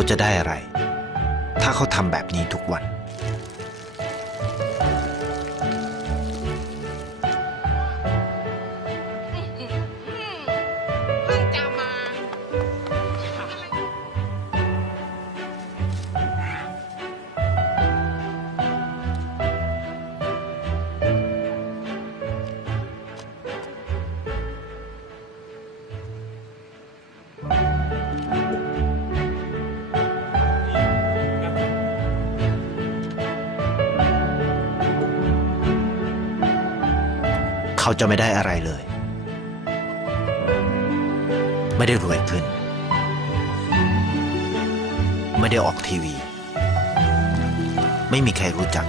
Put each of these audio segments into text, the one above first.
เขาจะได้อะไรถ้าเขาทำแบบนี้ทุกวันเพิ่งจะมา เขาจะไม่ได้อะไรเลย ไม่ได้รวยขึ้น ไม่ได้ออกทีวี ไม่มีใครรู้จัก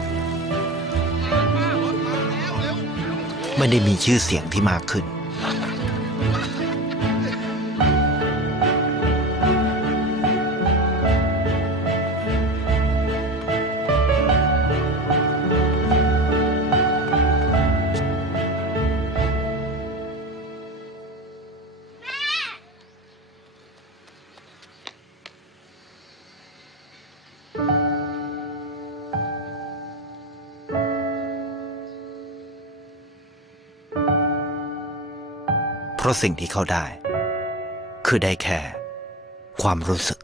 ไม่ได้มีชื่อเสียงที่มากขึ้น เพราะสิ่งที่เขาได้คือได้แค่ความรู้สึก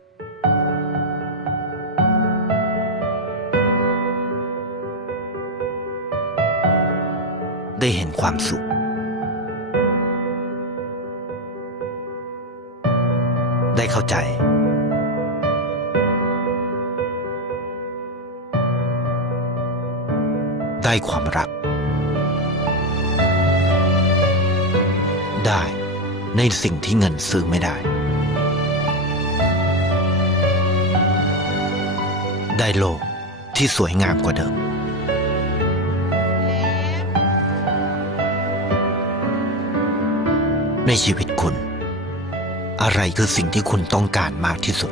ได้เห็นความสุขได้เข้าใจได้ความรักได้ในสิ่งที่เงินซื้อไม่ได้ได้โลกที่สวยงามกว่าเดิมในชีวิตคุณอะไรคือสิ่งที่คุณต้องการมากที่สุด